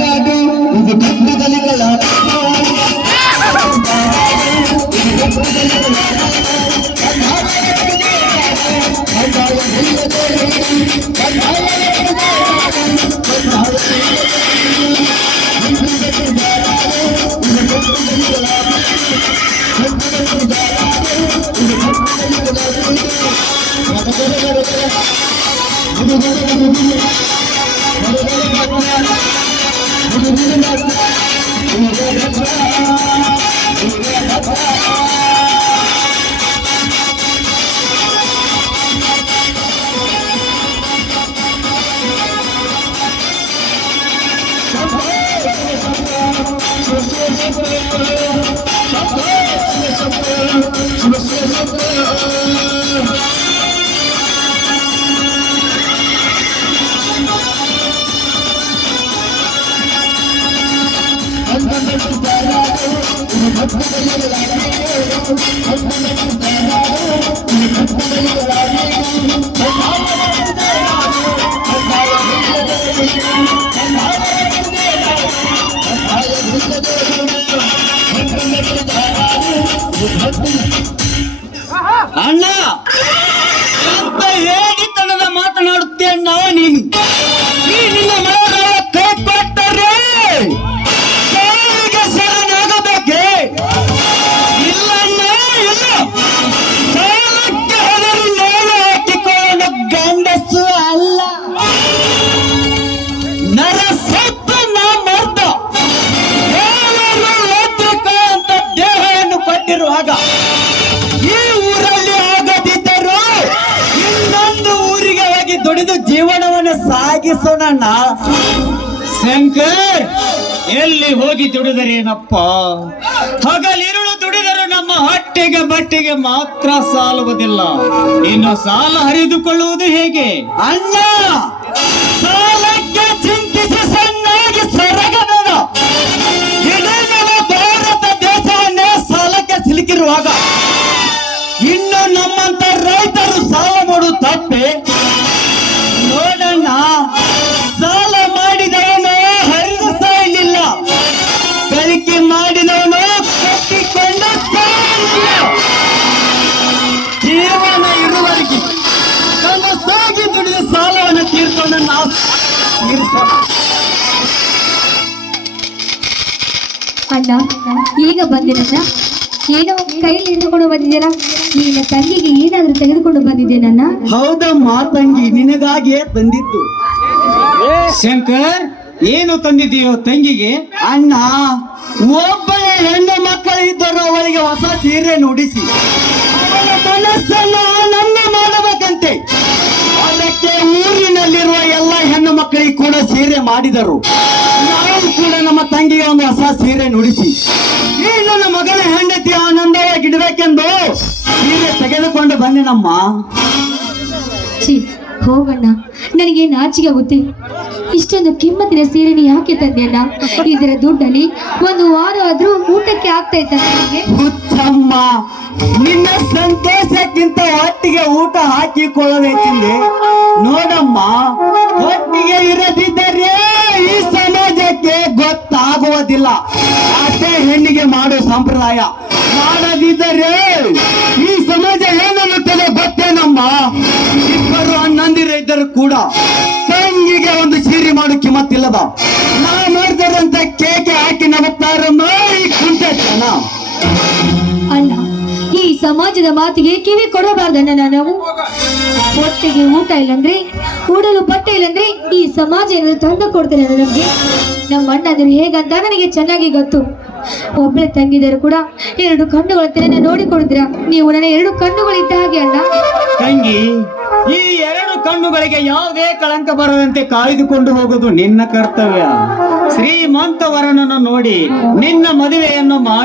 ನಾಡು ಇದು ಕಟ್ಟುಗಲಿಗಳ ಅಣ್ಣ ಅಂತ ಹೇಳಿತನದ ಮಾತನಾಡುತ್ತೆ ನಾವು ನೀನು ನಿನ್ನ ಮನೆಯ ಕೈ ಕೊಟ್ಟರೆ ಸಾವಿಗೆ ಶರಣಾಗಬೇಕೆ ಇಲ್ಲಣ್ಣ ಇಲ್ಲ ಸಾಲಕ್ಕೆ ಹೆದರಿ ನೇಣು ಹಾಕಿಕೊಳ್ಳಲು ಗಂಡಸು ಅಲ್ಲ ನರಸತ್ತ ನಾ ಮರ್ದ ದೇವರು ಲೋತ್ರಿಕ ಅಂತ ದೇಹವನ್ನು ಕೊಟ್ಟಿರುವಾಗ ಈ ಊರಲ್ಲಿ ಆಗದಿದ್ದರೂ ಇನ್ನೊಂದು ಊರಿಗೆ ಹೋಗಿ ದುಡಿದು ಜೀವನವನ್ನು ಸಾಗಿಸೋಣ. ಶಂಕರ್, ಎಲ್ಲಿ ಹೋಗಿ ದುಡಿದರೇನಪ್ಪ? ಹಗಲಿರುಳು ದುಡಿದರೂ ನಮ್ಮ ಹೊಟ್ಟೆಗೆ ಬಟ್ಟೆಗೆ ಮಾತ್ರ ಸಾಲುವುದಿಲ್ಲ, ಇನ್ನು ಸಾಲ ಹರಿದುಕೊಳ್ಳುವುದು ಹೇಗೆ? ಅಣ್ಣ, ಸಾಲಕ್ಕೆ ಚಿಂತಿಸಿ ಸಣ್ಣಾಗಿ ಸೊರಗಬೇಡ. ಇಡೀ ನಮ್ಮ ಭಾರತ ದೇಶವನ್ನೇ ಸಾಲಕ್ಕೆ ಸಿಲುಕಿರುವಾಗ ಇನ್ನು ನಮ್ಮಂತ ರೈತರು ಸಾಲ ಮಾಡುವ ತಪ್ಪೆ? ನೋಡಣ್ಣ, ಸಾಲ ಮಾಡಿದವನು ಹರಿದು ಸಾಯಲಿಲ್ಲ, ಗಳಿಕೆ ಮಾಡಿದವನು ಕಟ್ಟಿಕೊಂಡು ಸಾಯಲಿಲ್ಲ. ಜೀವನ ಇರುವವರೆಗೆ ತನ್ನ ಸಾಗಿ ದುಡಿದ ಸಾಲವನ್ನು ತೀರ್ಕೊಂಡು ನಾವು ತೀರ್ಸೋಣ. ಅಣ್ಣ, ಈಗ ಬಂದಿರಣ್ಣ. ಏನೋ ಕೈಲಿ ಹಿಡಿದುಕೊಂಡು ಬಂದಿದ್ದೀರಾ? ನಿನ್ನ ತಂಗಿಗೆ ಏನಾದ್ರೂ ತೆಗೆದುಕೊಂಡು ಬಂದಿದ್ದೇನನ್ನ? ಹೌದಮ್ಮ ತಂಗಿ, ನಿನಗಾಗಿಯೇ ತಂದಿದ್ದು. ಶಂಕರ್, ಏನು ತಂದಿದ್ದೀಯೋ ತಂಗಿಗೆ? ಅಣ್ಣ, ಒಬ್ಬಳ ಹೆಣ್ಣು ಮಕ್ಕಳು ಇದ್ದರು, ಅವಳಿಗೆ ಹೊಸ ಸೀರೆ ನುಡಿಸಿ ಅವಳ ಮನಸ್ಸನ್ನು ಆನಂದ ಮಾಡಬೇಕಂತೆ. ಅದಕ್ಕೆ ಊರಿನಲ್ಲಿರುವ ಎಲ್ಲ ಹೆಣ್ಣು ಮಕ್ಕಳಿಗೆ ಕೂಡ ಸೀರೆ ಮಾಡಿದರು. ನಾವು ಕೂಡ ನಮ್ಮ ತಂಗಿಗೆ ಒಂದು ಹೊಸ ಸೀರೆ ನುಡಿಸಿ ಈ ನನ್ನ ಮಗನ ಹೆಂಡತಿ ಆನಂದವಾಗಿಡ್ಬೇಕೆಂದು ಸೀರೆ ತೆಗೆದುಕೊಂಡು ಬಂದಿನಮ್ಮ. ಛೀ, ಹೋಗಣ್ಣ, ನನಗೆ ನಾಚಿಕೆ ಆಗುತ್ತೆ. ಇಷ್ಟೊಂದು ಕಿಮ್ಮತ್ತಿನ ಸೀರೆನ ಯಾಕೆ ತಂದೆಯಣ್ಣ? ಇದರ ದುಡ್ಡಲ್ಲಿ ಒಂದು ವಾರ ಆದ್ರೂ ಊಟಕ್ಕೆ ಆಗ್ತಾ ಇತ್ತ ನನಗೆ? ಹುಚ್ಚಮ್ಮ, ನಿನ್ನ ಸಂತೋಷಕ್ಕಿಂತ ಹೊಟ್ಟಿಗೆ ಊಟ ಹಾಕಿಕೊಳ್ಳಬೇಕೆಂದೆ. ನೋಡಮ್ಮ, ಹೊಟ್ಟಿಗೆ ಇರದಿದ್ದರೆ ಈ ಸಮಾಜಕ್ಕೆ ಗೊತ್ತಾಗುವುದಿಲ್ಲ. ಅಷ್ಟೇ ಹೆಣ್ಣಿಗೆ ಮಾಡೋ ಸಂಪ್ರದಾಯ. ಮಾಡದಿದ್ದರೆ ಈ ಸಮಾಜ ಏನನ್ನುತ್ತದೆ ಗೊತ್ತೇನಮ್ಮ? ಇಬ್ಬರು ಅಣ್ಣಂದಿರ ಇದ್ದರು ಕೂಡ ತಂಗಿಗೆ ಒಂದು ಸೀರೆ ಮಾಡು ಕಿಮ್ಮತ್ತಿಲ್ಲದ. ನಾ ಮಾಡಿದರಂತ ಕೇಕೆ ಹಾಕಿ ನಗುತ್ತಾರಮ್ಮ ಈ ಕುಂಟೆ ಜನ. ಅಲ್ಲ, ಈ ಸಮಾಜದ ಮಾತಿಗೆ ಕಿವಿ ಕೊಡಬಾರ್ದಣ್ಣ. ನಾವು ಹೊಟ್ಟೆಗೆ ಊಟ ಇಲ್ಲಂದ್ರೆ, ಉಡಲು ಬಟ್ಟೆ ಇಲ್ಲಂದ್ರೆ ಈ ಸಮಾಜ ಏನಾದ್ರು ತಂದು ಕೊಡ್ತಾರೆ ನಮಗೆ? ನಮ್ಮ ಅಣ್ಣಂದ್ರೆ ಹೇಗಂತ ನನಗೆ ಚೆನ್ನಾಗಿ ಗೊತ್ತು. ಒಬ್ಬಳೆ ತಂಗಿದರು ಕೂಡ ಎರಡು ಕಣ್ಣುಗಳ ನೋಡಿಕೊಂಡಿದ್ರ. ನೀವು ನನ್ನ ಎರಡು ಕಣ್ಣುಗಳಿದ್ದ ಹಾಗೆ ಅಣ್ಣ. ತಂಗಿ, ಈ ಎರಡು ಕಣ್ಣುಗಳಿಗೆ ಯಾವುದೇ ಕಳಂಕ ಬರದಂತೆ ಕಾಯ್ದುಕೊಂಡು ಹೋಗುವುದು ನಿನ್ನ ಕರ್ತವ್ಯ. ಶ್ರೀಮಂತ ವರನನ್ನು ನೋಡಿ ನಿನ್ನ ಮದುವೆಯನ್ನು ಮಾಡಿ